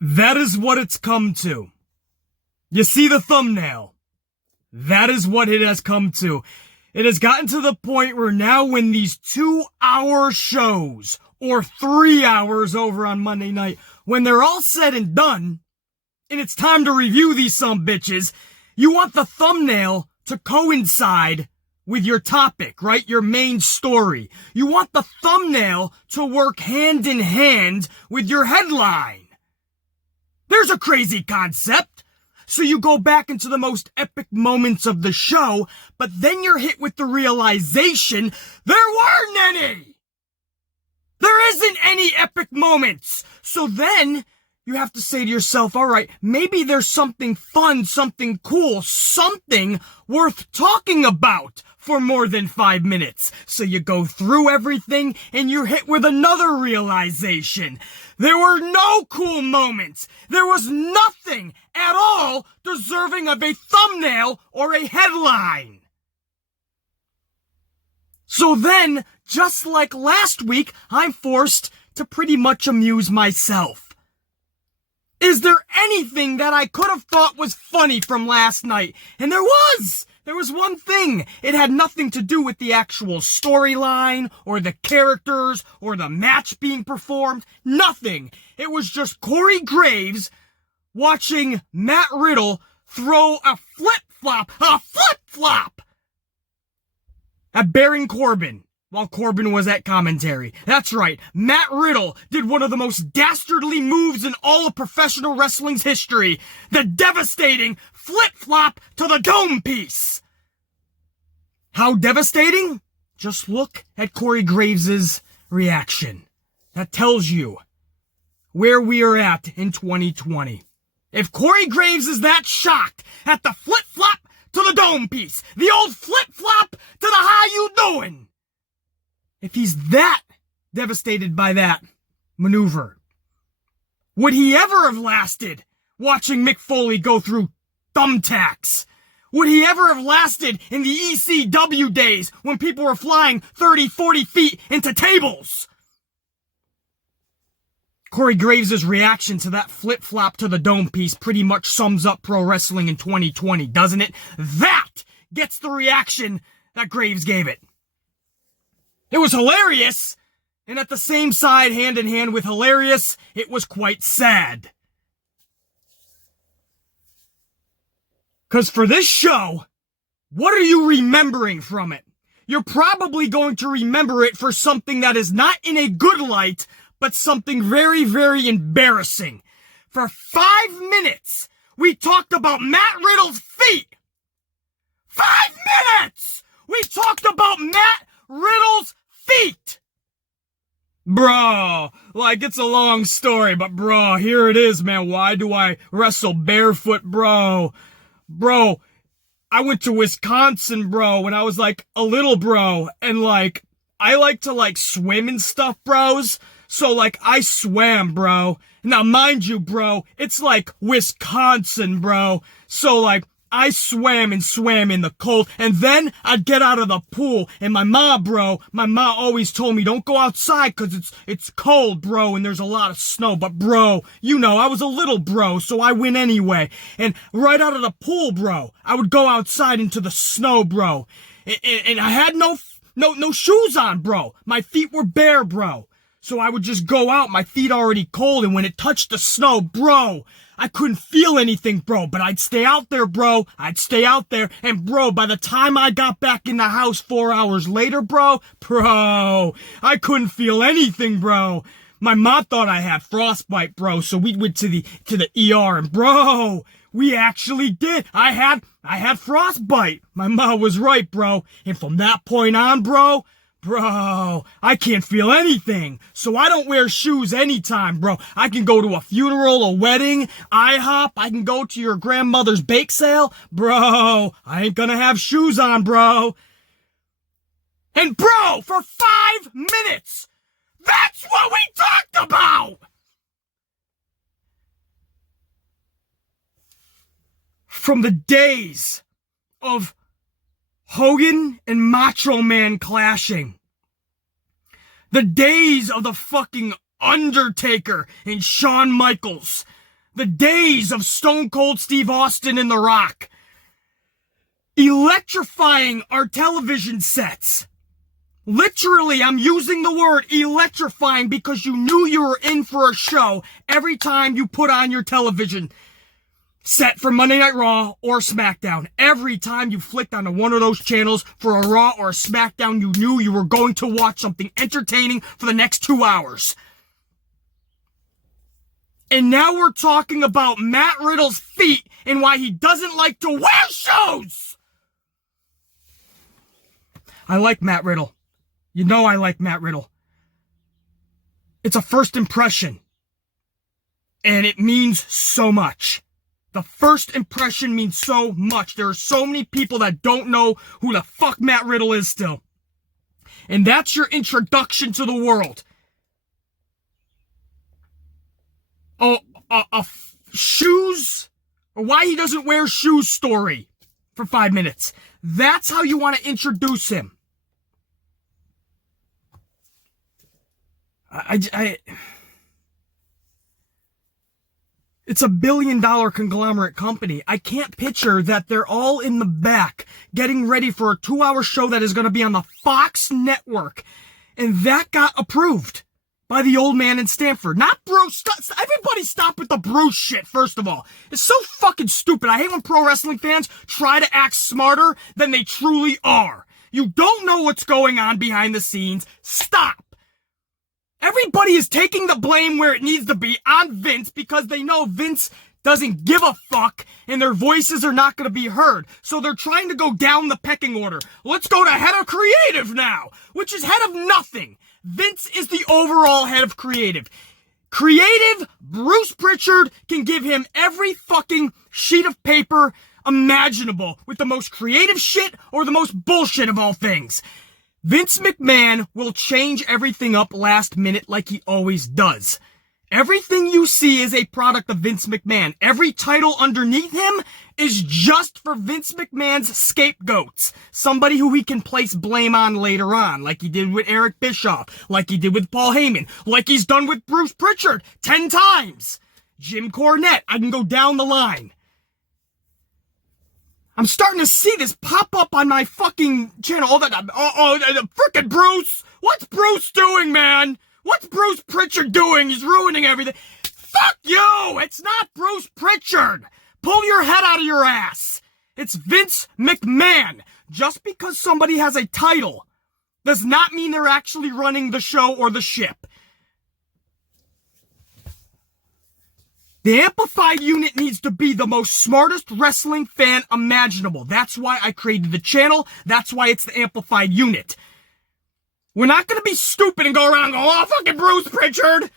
That is what it's come to. You see the thumbnail? That is what it has come to. It has gotten to the point where now when these 2-hour shows, or 3 hours over on Monday night, when they're all said and done, and it's time to review these sumbitches, you want the thumbnail to coincide with your topic, right? Your main story. You want the thumbnail to work hand in hand with your headline. There's a crazy concept. So you go back into the most epic moments of the show, but then you're hit with the realization there weren't any. There isn't any epic moments. So then you have to say to yourself, all right, maybe there's something fun, something cool, something worth talking about for more than 5 minutes. So you go through everything and you're hit with another realization. There were no cool moments. There was nothing at all deserving of a thumbnail or a headline. So then, just like last week, I'm forced to pretty much amuse myself. Is there anything that I could have thought was funny from last night? And there was! There was one thing. It had nothing to do with the actual storyline, or the characters, or the match being performed. Nothing. It was just Corey Graves watching Matt Riddle throw a flip-flop at Baron Corbin while Corbin was at commentary. That's right. Matt Riddle did one of the most dastardly moves in all of professional wrestling's history. The devastating flip-flop to the dome piece. How devastating? Just look at Corey Graves' reaction. That tells you where we are at in 2020. If Corey Graves is that shocked at the flip-flop to the dome piece, the old flip-flop to the how you doing, if he's that devastated by that maneuver, would he ever have lasted watching Mick Foley go through thumbtacks? Would he ever have lasted in the ECW days when people were flying 30, 40 feet into tables? Corey Graves' reaction to that flip-flop to the dome piece pretty much sums up pro wrestling in 2020, doesn't it? That gets the reaction that Graves gave it. It was hilarious, and at the same side, hand in hand with hilarious, it was quite sad. Because for this show, what are you remembering from it? You're probably going to remember it for something that is not in a good light, but something very, very embarrassing. For 5 minutes, we talked about Matt Riddle's feet. 5 minutes! We talked about Matt Riddle's feet! Bro, like it's a long story, but bro, here it is, man. Why do I wrestle barefoot, bro? Bro, I went to Wisconsin, bro, when I was like a little bro, and like, I like to like swim and stuff, bros. So like, I swam, bro. Now mind you, bro, it's like Wisconsin, bro. So like, I swam in the cold, and then I'd get out of the pool, and my ma always told me, don't go outside, cause it's cold, bro, and there's a lot of snow, but bro, you know, I was a little bro, so I went anyway, and right out of the pool, bro, I would go outside into the snow, bro, and I had no shoes on, bro, my feet were bare, bro, so I would just go out, my feet already cold, and when it touched the snow, bro, I couldn't feel anything, bro, but I'd stay out there, bro. I'd stay out there, and bro, by the time I got back in the house 4 hours later, bro, I couldn't feel anything, bro. My mom thought I had frostbite, bro, so we went to the ER, and bro, we actually did. I had frostbite. My mom was right, bro, and from that point on, bro, I can't feel anything. So I don't wear shoes anytime, bro. I can go to a funeral, a wedding, IHOP. I can go to your grandmother's bake sale. Bro, I ain't gonna have shoes on, bro. And bro, for 5 minutes, that's what we talked about! From the days of Hogan and Macho Man clashing, The days of the fucking Undertaker and Shawn Michaels. The days of Stone Cold Steve Austin and The Rock. Electrifying our television sets. Literally, I'm using the word electrifying because you knew you were in for a show every time you put on your television set for Monday Night Raw or SmackDown. Every time you flicked onto one of those channels for a Raw or a SmackDown, you knew you were going to watch something entertaining for the next 2 hours. And now we're talking about Matt Riddle's feet and why he doesn't like to wear shoes! I like Matt Riddle. You know I like Matt Riddle. It's a first impression. And it means so much. The first impression means so much. There are so many people that don't know who the fuck Matt Riddle is still. And that's your introduction to the world. Shoes, or why he doesn't wear shoes story for 5 minutes. That's how you want to introduce him. It's a $1 billion conglomerate company. I can't picture that they're all in the back getting ready for a 2-hour show that is going to be on the Fox network. And that got approved by the old man in Stanford. Not Bruce. Everybody stop with the Bruce shit, first of all. It's so fucking stupid. I hate when pro wrestling fans try to act smarter than they truly are. You don't know what's going on behind the scenes. Stop. Everybody is taking the blame where it needs to be on Vince because they know Vince doesn't give a fuck and their voices are not going to be heard. So they're trying to go down the pecking order. Let's go to head of creative now, which is head of nothing. Vince is the overall head of creative. Creative, Bruce Pritchard can give him every fucking sheet of paper imaginable with the most creative shit or the most bullshit of all things. Vince McMahon will change everything up last minute like he always does. Everything you see is a product of Vince McMahon. Every title underneath him is just for Vince McMahon's scapegoats. Somebody who he can place blame on later on, like he did with Eric Bischoff, like he did with Paul Heyman, like he's done with Bruce Pritchard 10 times. Jim Cornette, I can go down the line. I'm starting to see this pop up on my fucking channel all the time. Frickin' Bruce! What's Bruce doing, man? What's Bruce Pritchard doing? He's ruining everything. Fuck you! It's not Bruce Pritchard! Pull your head out of your ass! It's Vince McMahon! Just because somebody has a title does not mean they're actually running the show or the ship. The Amplified unit needs to be the most smartest wrestling fan imaginable. That's why I created the channel. That's why it's the Amplified unit. We're not going to be stupid and go around and go, oh, fucking Bruce Pritchard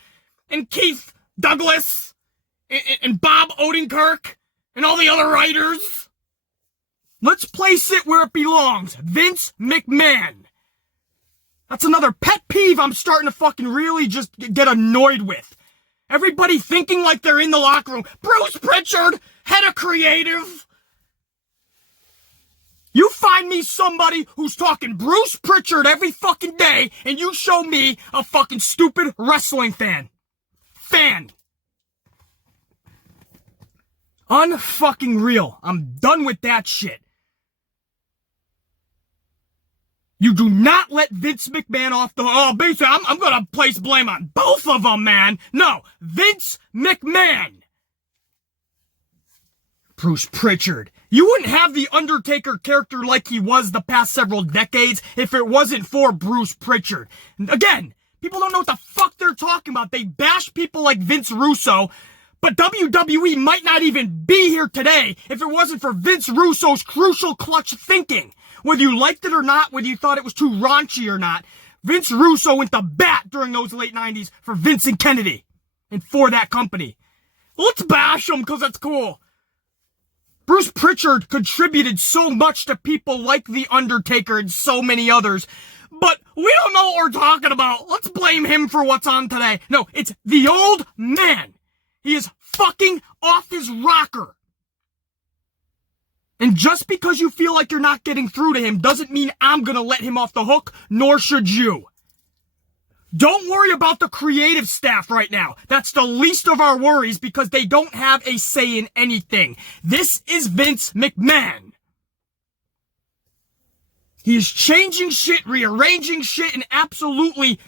and Keith Douglas and Bob Odenkirk and all the other writers. Let's place it where it belongs. Vince McMahon. That's another pet peeve I'm starting to fucking really just get annoyed with. Everybody thinking like they're in the locker room. Bruce Pritchard, head of creative. You find me somebody who's talking Bruce Pritchard every fucking day, and you show me a fucking stupid wrestling fan. Unfucking real. I'm done with that shit. You do not let Vince McMahon off the... Oh, basically, I'm gonna place blame on both of them, man. No, Vince McMahon. Bruce Pritchard. You wouldn't have the Undertaker character like he was the past several decades if it wasn't for Bruce Pritchard. Again, people don't know what the fuck they're talking about. They bash people like Vince Russo, but WWE might not even be here today if it wasn't for Vince Russo's crucial clutch thinking. Whether you liked it or not, whether you thought it was too raunchy or not, Vince Russo went to bat during those late 90s for Vincent Kennedy and for that company. Let's bash him because that's cool. Bruce Pritchard contributed so much to people like The Undertaker and so many others, but we don't know what we're talking about. Let's blame him for what's on today. No, it's the old man. He is fucking off his rocker. And just because you feel like you're not getting through to him doesn't mean I'm gonna let him off the hook, nor should you. Don't worry about the creative staff right now. That's the least of our worries because they don't have a say in anything. This is Vince McMahon. He is changing shit, rearranging shit, and absolutely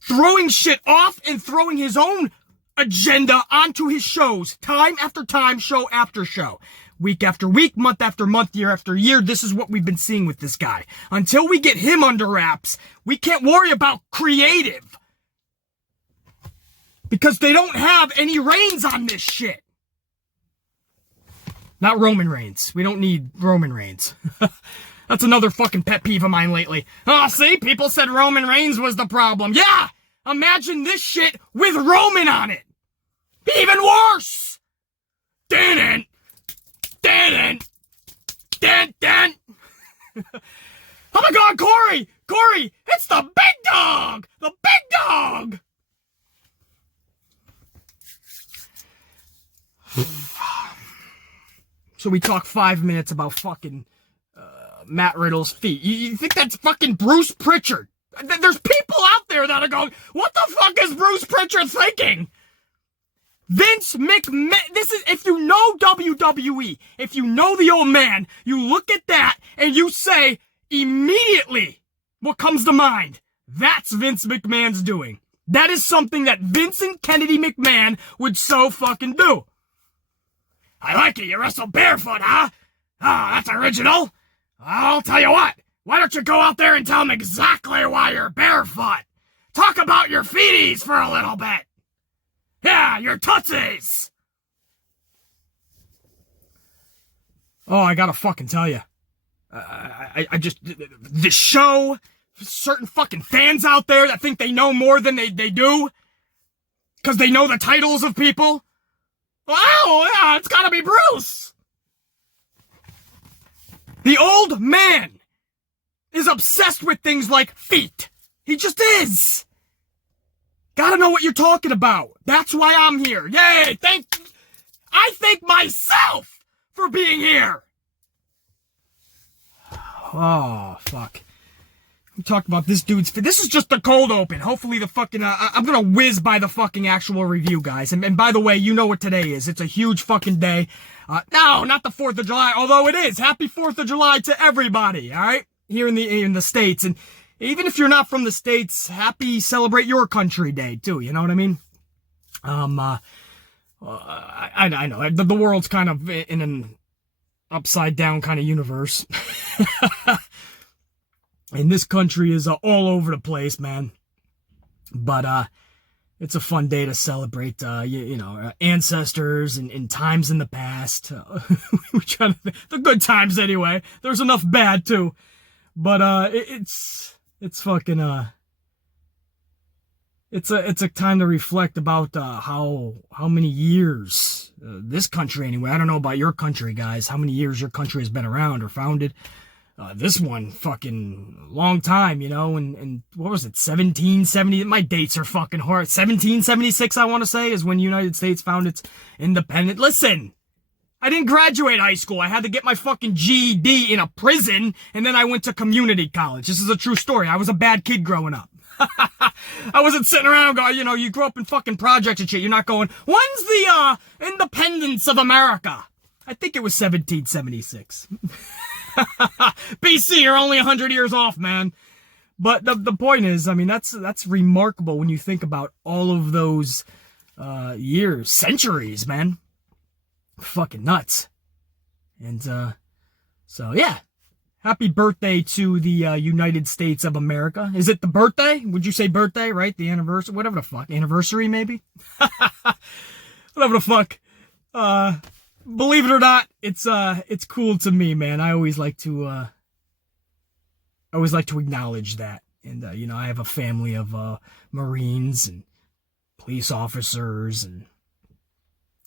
throwing shit off and throwing his own agenda onto his shows, time after time, show after show. Week after week, month after month, year after year, this is what we've been seeing with this guy. Until we get him under wraps, we can't worry about creative. Because they don't have any reins on this shit. Not Roman Reigns. We don't need Roman Reigns. That's another fucking pet peeve of mine lately. Oh, see? People said Roman Reigns was the problem. Yeah! Imagine this shit with Roman on it. Even worse! Dan. Oh my god, Corey! It's the big dog! The big dog! So we talk 5 minutes about fucking Matt Riddle's feet. You think that's fucking Bruce Pritchard? There's people out there that are going, what the fuck is Bruce Pritchard thinking? Vince McMahon, this is, if you know WWE, if you know the old man, you look at that and you say immediately what comes to mind. That's Vince McMahon's doing. That is something that Vincent Kennedy McMahon would so fucking do. I like it, you wrestle barefoot, huh? Ah, that's original. I'll tell you what, why don't you go out there and tell them exactly why you're barefoot? Talk about your feeties for a little bit. Yeah, your tootsies. Oh, I gotta fucking tell you. I just, the show, certain fucking fans out there that think they know more than they do. Because they know the titles of people. Oh, yeah, it's gotta be Bruce. The old man is obsessed with things like feet. He just is. Gotta know what you're talking about. That's why I'm here. Yay! I thank myself for being here. Oh, fuck. We talked about this dude's feet. This is just the cold open. Hopefully the fucking, I'm gonna whiz by the fucking actual review, guys. And by the way, you know what today is. It's a huge fucking day. No, not the 4th of July, although it is. Happy 4th of July to everybody, alright? Here in the States. And even if you're not from the States, happy Celebrate Your Country Day, too. You know what I mean? I know. The world's kind of in an upside down kind of universe. And this country is all over the place, man. But, it's a fun day to celebrate, ancestors and times in the past. We're trying to the good times anyway. There's enough bad too. But, it's fucking, it's a time to reflect about, how many years, this country anyway. I don't know about your country, guys, how many years your country has been around or founded. This one, fucking long time, and what was it, 1770? My dates are fucking hard. 1776, I want to say, is when the United States found its independence. Listen, I didn't graduate high school. I had to get my fucking GED in a prison, and then I went to community college. This is a true story. I was a bad kid growing up. I wasn't sitting around going, you grew up in fucking projects and shit. You're not going, when's the, independence of America? I think it was 1776. BC, you're only 100 years off, man. But the point is, I mean, that's remarkable when you think about all of those years, centuries, man. Fucking nuts. And so yeah, happy birthday to the United States of America. Is it the birthday? Would you say birthday, right? The anniversary, whatever the fuck, anniversary maybe. Whatever the fuck. Believe it or not, it's cool to me, man. I always like to acknowledge that. And, I have a family of, Marines and police officers and,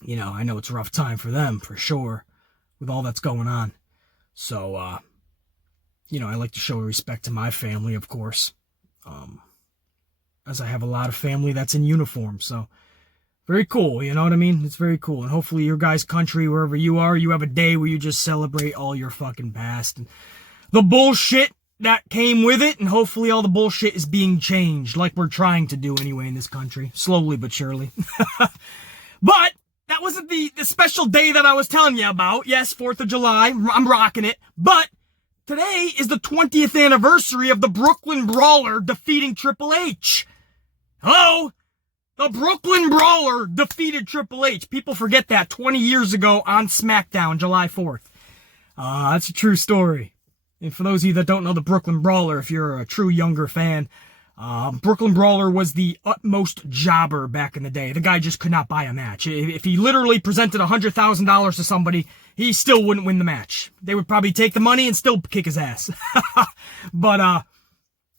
I know it's a rough time for them, for sure, with all that's going on. So, I like to show respect to my family, of course. As I have a lot of family that's in uniform, so. Very cool, you know what I mean? It's very cool. And hopefully your guys' country, wherever you are, you have a day where you just celebrate all your fucking past. And the bullshit that came with it, and hopefully all the bullshit is being changed, like we're trying to do anyway in this country, slowly but surely. But that wasn't the special day that I was telling you about. Yes, 4th of July, I'm rocking it, but today is the 20th anniversary of the Brooklyn Brawler defeating Triple H. Hello? The Brooklyn Brawler defeated Triple H. People forget that 20 years ago on SmackDown, July 4th. That's a true story. And for those of you that don't know the Brooklyn Brawler, if you're a true younger fan, Brooklyn Brawler was the utmost jobber back in the day. The guy just could not buy a match. If he literally presented $100,000 to somebody, he still wouldn't win the match. They would probably take the money and still kick his ass. But,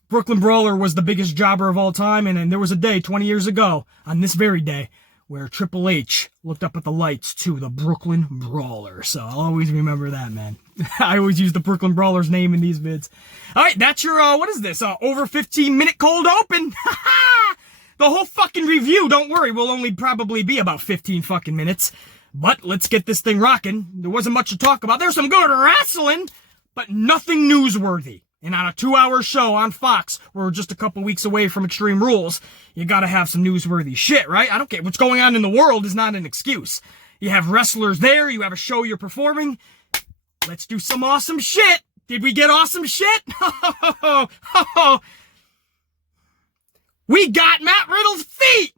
Brooklyn Brawler was the biggest jobber of all time, and there was a day 20 years ago, on this very day, where Triple H looked up at the lights to the Brooklyn Brawler. So I'll always remember that, man. I always use the Brooklyn Brawler's name in these vids. All right, that's your, what is this? Over 15-minute cold open. The whole fucking review, don't worry, will only probably be about 15 fucking minutes. But let's get this thing rocking. There wasn't much to talk about. There's some good wrestling, but nothing newsworthy. And on a 2-hour show on Fox, we're just a couple weeks away from Extreme Rules, you gotta have some newsworthy shit, right? I don't care. What's going on in the world is not an excuse. You have wrestlers there, you have a show you're performing. Let's do some awesome shit. Did we get awesome shit? We got Matt Riddle's feet!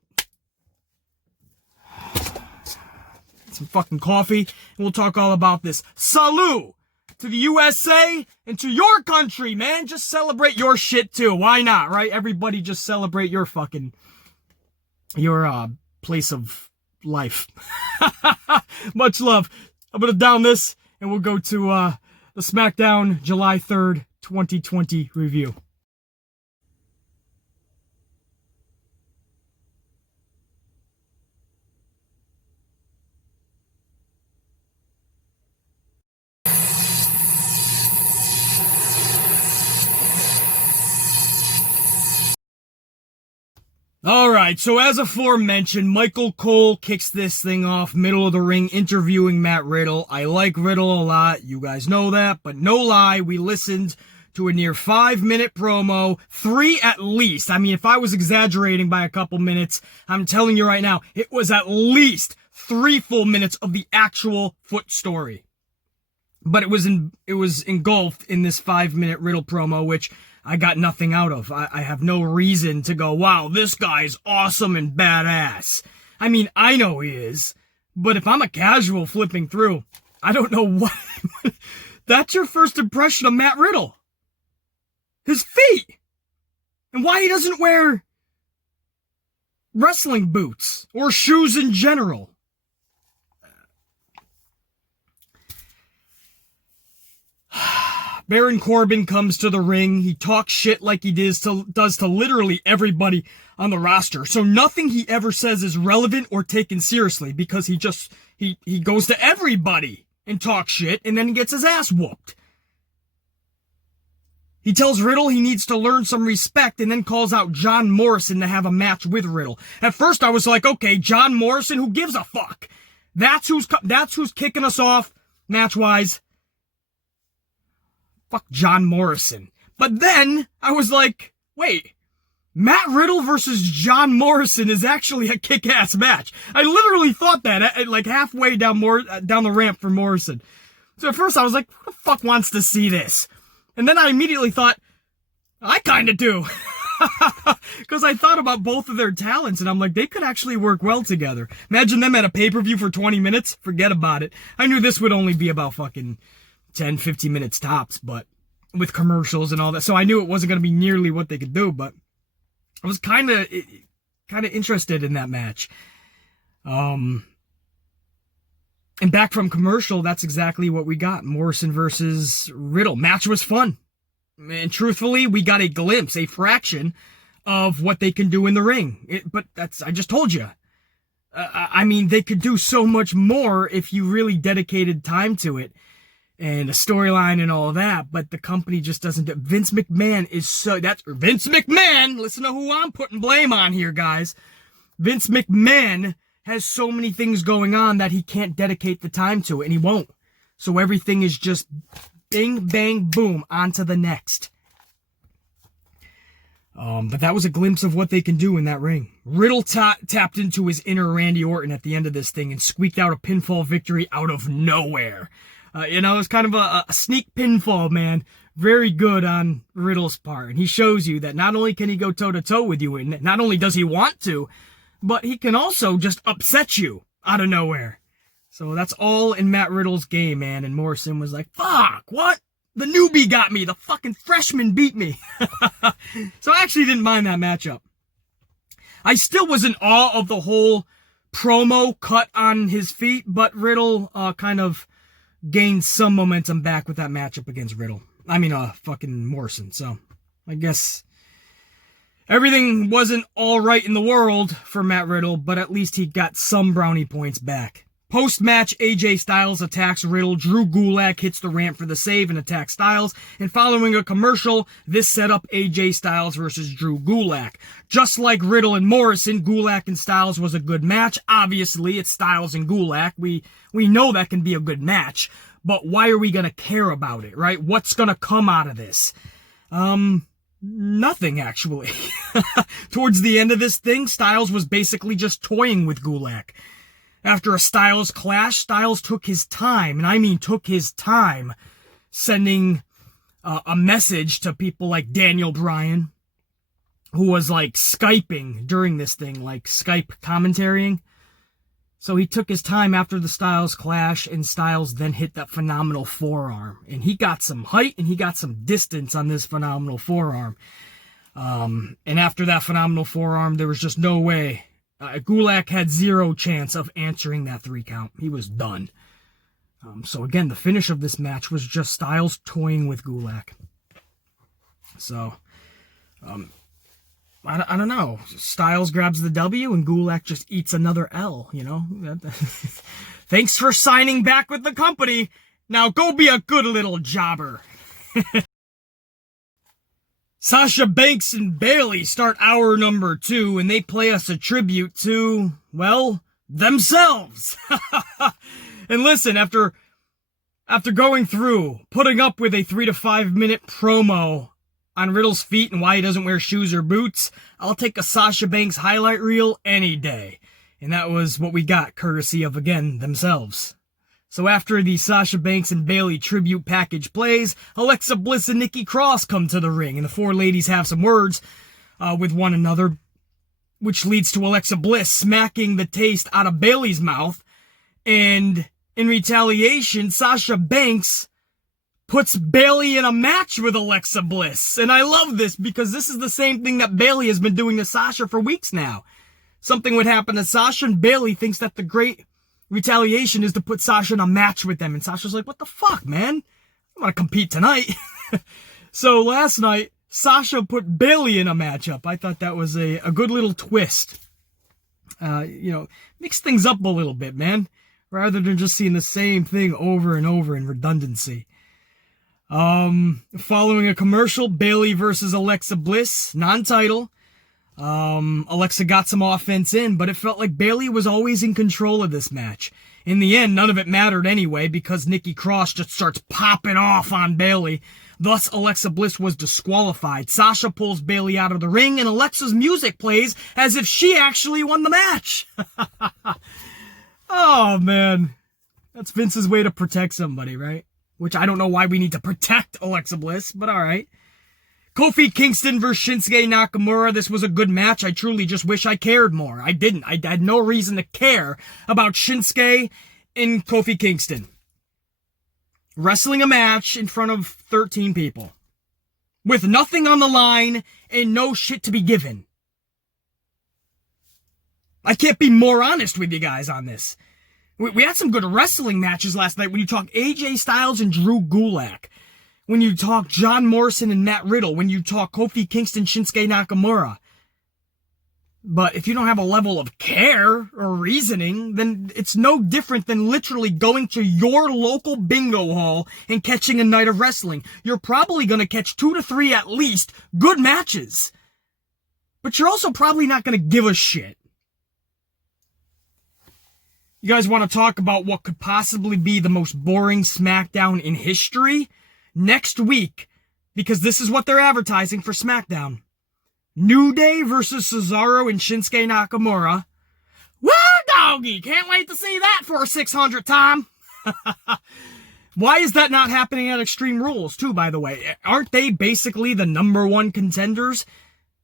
Some fucking coffee, and we'll talk all about this. Salud to the USA and to your country, man. Just celebrate your shit too. Why not, right? Everybody just celebrate your fucking, your place of life. Much love. I'm gonna down this and we'll go to the SmackDown July 3rd, 2020 review. Alright, so as aforementioned, Michael Cole kicks this thing off, middle of the ring, interviewing Matt Riddle. I like Riddle a lot, you guys know that, but no lie, we listened to a near 5-minute promo, 3 at least. I mean, if I was exaggerating by a couple minutes, I'm telling you right now, it was at least 3 full minutes of the actual foot story. But it was engulfed in this 5-minute Riddle promo, which I got nothing out of. I have no reason to go, wow, this guy's awesome and badass. I mean, I know he is, but if I'm a casual flipping through, I don't know what. That's your first impression of Matt Riddle. His feet. And why he doesn't wear wrestling boots or shoes in general. Baron Corbin comes to the ring. He talks shit like he does to literally everybody on the roster. So nothing he ever says is relevant or taken seriously because he goes to everybody and talks shit and then gets his ass whooped. He tells Riddle he needs to learn some respect and then calls out John Morrison to have a match with Riddle. At first I was like, okay, John Morrison, who gives a fuck? That's who's kicking us off match-wise. Fuck John Morrison. But then I was like, wait, Matt Riddle versus John Morrison is actually a kick-ass match. I literally thought that like halfway down the ramp for Morrison. So at first I was like, who the fuck wants to see this? And then I immediately thought, I kind of do. Because I thought about both of their talents and I'm like, they could actually work well together. Imagine them at a pay-per-view for 20 minutes. Forget about it. I knew this would only be about fucking 10, 15 minutes tops, but with commercials and all that. So I knew it wasn't going to be nearly what they could do, but I was kind of interested in that match. And back from commercial, that's exactly what we got. Morrison versus Riddle. Match was fun. And truthfully, we got a glimpse, a fraction of what they can do in the ring. But I just told you. I mean, they could do so much more if you really dedicated time to it. And a storyline and all that, but the company just doesn't. Vince McMahon is Vince McMahon. Listen to who I'm putting blame on here, guys. Vince McMahon has so many things going on that he can't dedicate the time to it, and he won't. So everything is just bing, bang, boom, on to the next. But that was a glimpse of what they can do in that ring. Riddle tapped into his inner Randy Orton at the end of this thing and squeaked out a pinfall victory out of nowhere. It was kind of a sneak pinfall, man. Very good on Riddle's part. And he shows you that not only can he go toe-to-toe with you, and not only does he want to, but he can also just upset you out of nowhere. So that's all in Matt Riddle's game, man. And Morrison was like, fuck, what? The newbie got me. The fucking freshman beat me. So I actually didn't mind that matchup. I still was in awe of the whole promo cut on his feet, but Riddle kind of gained some momentum back with that matchup against Riddle. Fucking Morrison. So I guess everything wasn't all right in the world for Matt Riddle, but at least he got some brownie points back. Post-match, AJ Styles attacks Riddle. Drew Gulick hits the ramp for the save and attacks Styles. And following a commercial, this set up AJ Styles versus Drew Gulick. Just like Riddle and Morrison, Gulick and Styles was a good match. Obviously, it's Styles and Gulick. We know that can be a good match. But why are we going to care about it, right? What's going to come out of this? Nothing, actually. Towards the end of this thing, Styles was basically just toying with Gulick. After a Styles clash, Styles took his time, and I mean took his time, sending a message to people like Daniel Bryan, who was like Skyping during this thing, like Skype commentarying. So he took his time after the Styles clash, and Styles then hit that phenomenal forearm. And he got some height, and he got some distance on this phenomenal forearm. And after that phenomenal forearm, there was just no way. Gulick had zero chance of answering that 3 count. He was done. So again, the finish of this match was just Styles toying with Gulick. So, I don't know. Styles grabs the W and Gulick just eats another L, you know? Thanks for signing back with the company. Now go be a good little jobber. Sasha Banks and Bayley start hour number 2, and they play us a tribute to, well, themselves. And listen, after going through, putting up with a 3 to 5 minute promo on Riddle's feet and why he doesn't wear shoes or boots, I'll take a Sasha Banks highlight reel any day. And that was what we got, courtesy of, again, themselves. So after the Sasha Banks and Bayley tribute package plays, Alexa Bliss and Nikki Cross come to the ring, and the 4 ladies have some words with one another, which leads to Alexa Bliss smacking the taste out of Bayley's mouth, and in retaliation, Sasha Banks puts Bayley in a match with Alexa Bliss. And I love this because this is the same thing that Bayley has been doing to Sasha for weeks now. Something would happen to Sasha, and Bayley thinks that the great retaliation is to put Sasha in a match with them. And Sasha's like, what the fuck, man? I'm gonna compete tonight. So last night, Sasha put Bayley in a matchup. I thought that was a good little twist. Mix things up a little bit, man. Rather than just seeing the same thing over and over in redundancy. Following a commercial, Bayley versus Alexa Bliss, non-title. Alexa got some offense in, but it felt like Bayley was always in control of this match. In the end, none of it mattered anyway because Nikki Cross just starts popping off on Bayley. Thus, Alexa Bliss was disqualified. Sasha pulls Bayley out of the ring, and Alexa's music plays as if she actually won the match. Oh, man. That's Vince's way to protect somebody, right? Which I don't know why we need to protect Alexa Bliss, but all right. Kofi Kingston versus Shinsuke Nakamura. This was a good match. I truly just wish I cared more. I didn't. I had no reason to care about Shinsuke and Kofi Kingston wrestling a match in front of 13 people with nothing on the line and no shit to be given. I can't be more honest with you guys on this. We had some good wrestling matches last night when you talk AJ Styles and Drew Gulick. When you talk John Morrison and Matt Riddle, when you talk Kofi Kingston, Shinsuke Nakamura. But if you don't have a level of care or reasoning, then it's no different than literally going to your local bingo hall and catching a night of wrestling. You're probably going to catch 2 to 3 at least good matches. But you're also probably not going to give a shit. You guys want to talk about what could possibly be the most boring SmackDown in history? Next week, because this is what they're advertising for SmackDown. New Day versus Cesaro and Shinsuke Nakamura. Woo, doggy! Can't wait to see that for a 600th time. Why is that not happening at Extreme Rules, too, by the way? Aren't they basically the #1 contenders?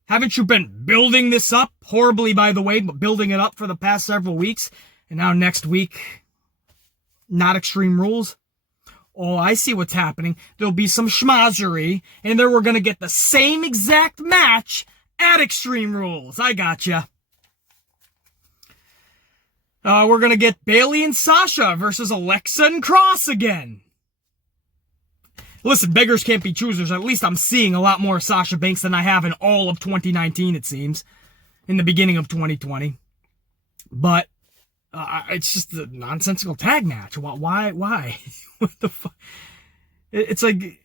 Haven't you been building this up? Horribly, by the way, but building it up for the past several weeks. And now next week, not Extreme Rules? Oh, I see what's happening. There'll be some schmozzery, and then we're going to get the same exact match at Extreme Rules. I gotcha. We're going to get Bayley and Sasha versus Alexa and Cross again. Listen, beggars can't be choosers. At least I'm seeing a lot more Sasha Banks than I have in all of 2019, it seems. In the beginning of 2020. But it's just a nonsensical tag match. Why? What the fuck? It's like...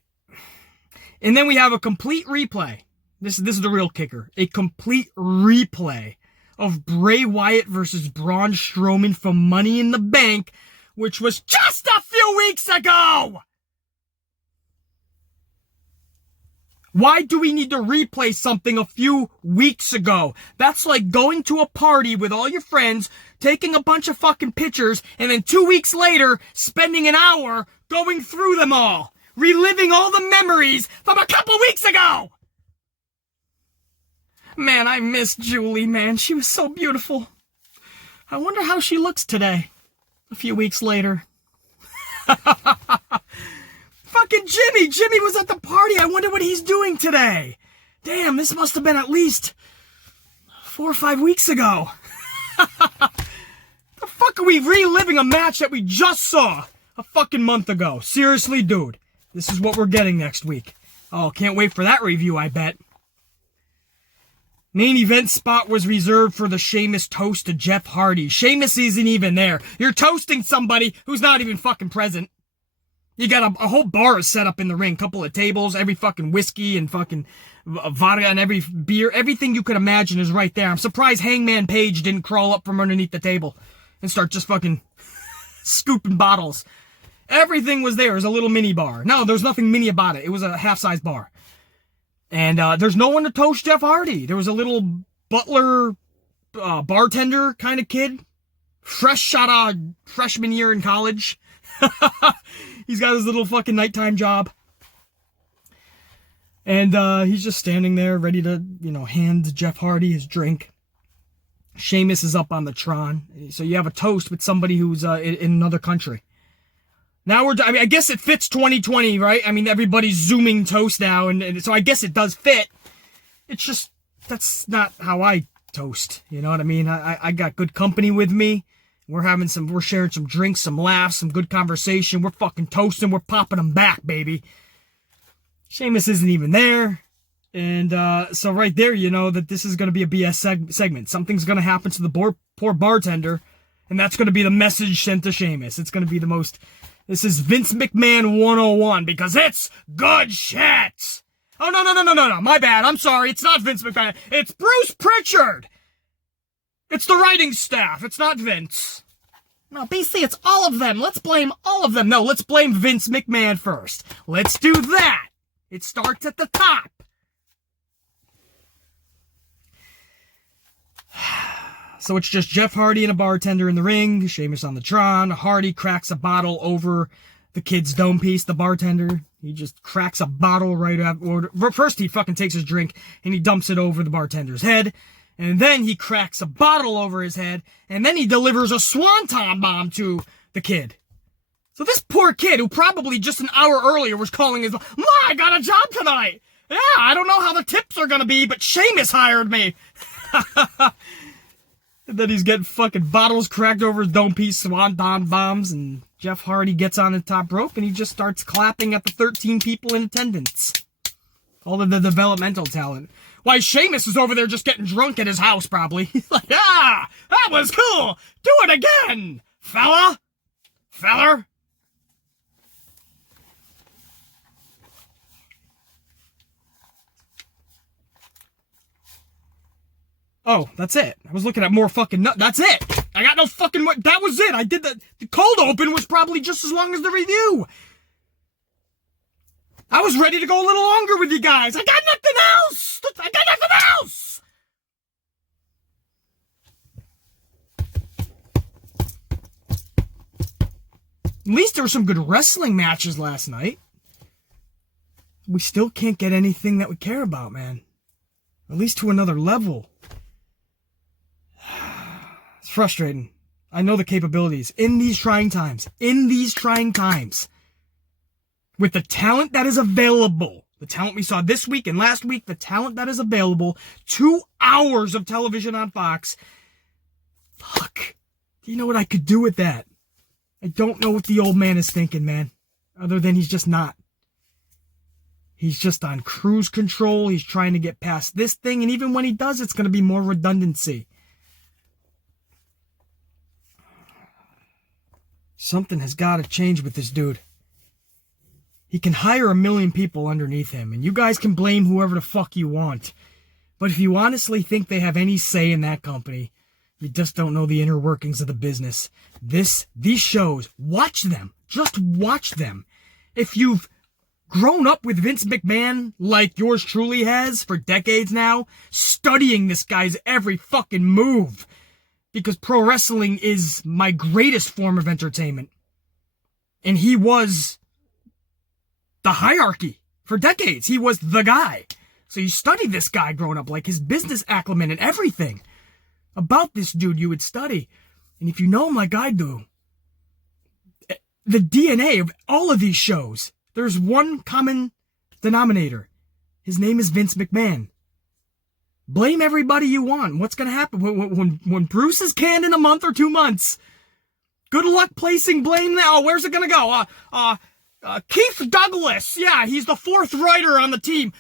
And then we have a complete replay. This is the real kicker. A complete replay of Bray Wyatt versus Braun Strowman for Money in the Bank, which was just a few weeks ago! Why do we need to replay something a few weeks ago? That's like going to a party with all your friends, taking a bunch of fucking pictures, and then 2 weeks later, spending an hour going through them all, reliving all the memories from a couple weeks ago! Man, I miss Julie, man. She was so beautiful. I wonder how she looks today, a few weeks later. Fucking Jimmy! Jimmy was at the party! I wonder what he's doing today! Damn, this must have been at least 4 or 5 weeks ago. The fuck are we reliving a match that we just saw a fucking month ago? Seriously, dude. This is what we're getting next week. Oh, can't wait for that review, I bet. Main event spot was reserved for the Sheamus toast to Jeff Hardy. Sheamus isn't even there. You're toasting somebody who's not even fucking present. You got a whole bar set up in the ring, couple of tables, every fucking whiskey and fucking vodka and every beer, everything you could imagine is right there. I'm surprised Hangman Page didn't crawl up from underneath the table and start just fucking scooping bottles. Everything was there. It was a little mini bar. No, there's nothing mini about it. It was a half-size bar. And there's no one to toast Jeff Hardy. There was a little butler, bartender kind of kid, fresh out of freshman year in college. He's got his little fucking nighttime job. And he's just standing there ready to, hand Jeff Hardy his drink. Sheamus is up on the Tron. So you have a toast with somebody who's in another country. Now I guess it fits 2020, right? I mean, everybody's zooming toast now, and so I guess it does fit. It's just, that's not how I toast. You know what I mean? I got good company with me. We're sharing some drinks, some laughs, some good conversation. We're fucking toasting. We're popping them back, baby. Sheamus isn't even there. And so right there, you know that this is going to be a BS segment. Something's going to happen to the poor bartender, and that's going to be the message sent to Sheamus. It's going to be the most... This is Vince McMahon 101, because it's good shit! Oh, no, my bad. I'm sorry. It's not Vince McMahon. It's Bruce Pritchard! It's the writing staff. It's not Vince. No, BC, it's all of them. Let's blame all of them. No, let's blame Vince McMahon first. Let's do that. It starts at the top. So it's just Jeff Hardy and a bartender in the ring. Sheamus on the Tron. Hardy cracks a bottle over the kid's dome piece, the bartender. He just cracks a bottle right up. First, he fucking takes his drink and he dumps it over the bartender's head. And then he cracks a bottle over his head, and then he delivers a swanton bomb to the kid. So this poor kid, who probably just an hour earlier was calling his, "Ma, I got a job tonight! Yeah, I don't know how the tips are gonna be, but Sheamus hired me!" And then he's getting fucking bottles cracked over his dome piece, swanton bombs, and Jeff Hardy gets on the top rope, and he just starts clapping at the 13 people in attendance. All of the developmental talent. Why, Sheamus is over there just getting drunk at his house, probably. He's like, that was cool! Do it again, feller! Feller! Oh, that's it. I was looking at more fucking that's it! I got no fucking... That was it! I did the cold open was probably just as long as the review! I was ready to go a little longer with you guys. I got nothing else. At least there were some good wrestling matches last night. We still can't get anything that we care about, man. At least to another level. It's frustrating. I know the capabilities. In these trying times. With the talent that is available. The talent we saw this week and last week. The talent that is available. 2 hours of television on Fox. Fuck. Do you know what I could do with that? I don't know what the old man is thinking, man. Other than he's just not. He's just on cruise control. He's trying to get past this thing. And even when he does, it's going to be more redundancy. Something has got to change with this dude. He can hire 1 million people underneath him. And you guys can blame whoever the fuck you want. But if you honestly think they have any say in that company, you just don't know the inner workings of the business. These shows, watch them. Just watch them. If you've grown up with Vince McMahon like yours truly has for decades now, studying this guy's every fucking move, because pro wrestling is my greatest form of entertainment. And he was the hierarchy for decades. He was the guy. So you study this guy growing up, like his business acumen and everything about this dude you would study. And if you know him like I do, the DNA of all of these shows, there's one common denominator. His name is Vince McMahon. Blame everybody you want. What's going to happen when Bruce is canned in a month or 2 months? Good luck placing blame now. Where's it going to go? Keith Douglas. Yeah, he's the 4th writer on the team.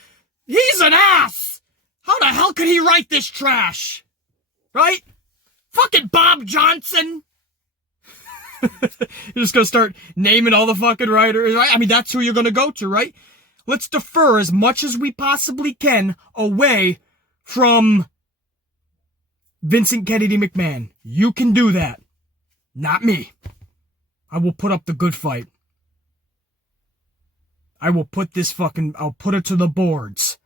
He's an ass. How the hell could he write this trash? Right? Fucking Bob Johnson. You're just going to start naming all the fucking writers, right? I mean, that's who you're going to go to, right? Let's defer as much as we possibly can away from Vincent Kennedy McMahon. You can do that. Not me. I will put up the good fight. I'll put it to the boards.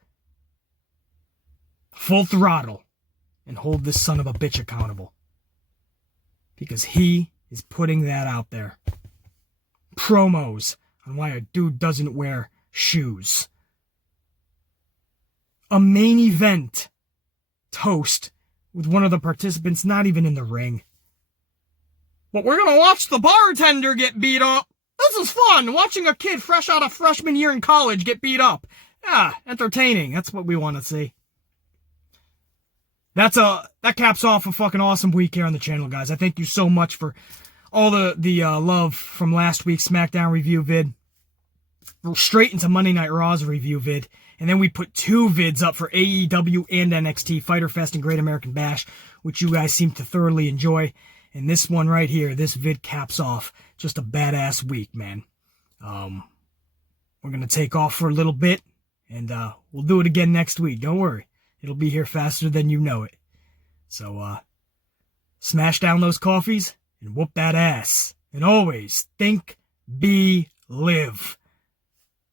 Full throttle. And hold this son of a bitch accountable. Because he is putting that out there. Promos on why a dude doesn't wear shoes. A main event toast with one of the participants not even in the ring. But we're going to watch the bartender get beat up. This is fun. Watching a kid fresh out of freshman year in college get beat up. Yeah, entertaining. That's what we want to see. That caps off a fucking awesome week here on the channel, guys. I thank you so much for all the love from last week's SmackDown review vid. We're straight into Monday Night Raw's review vid. And then we put 2 vids up for AEW and NXT, Fyter Fest and Great American Bash, which you guys seem to thoroughly enjoy. And this one right here, this vid caps off just a badass week, man. We're going to take off for a little bit, and we'll do it again next week. Don't worry. It'll be here faster than you know it. So, smash down those coffees and whoop that ass. And always think, be, live.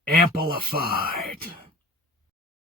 Amplified.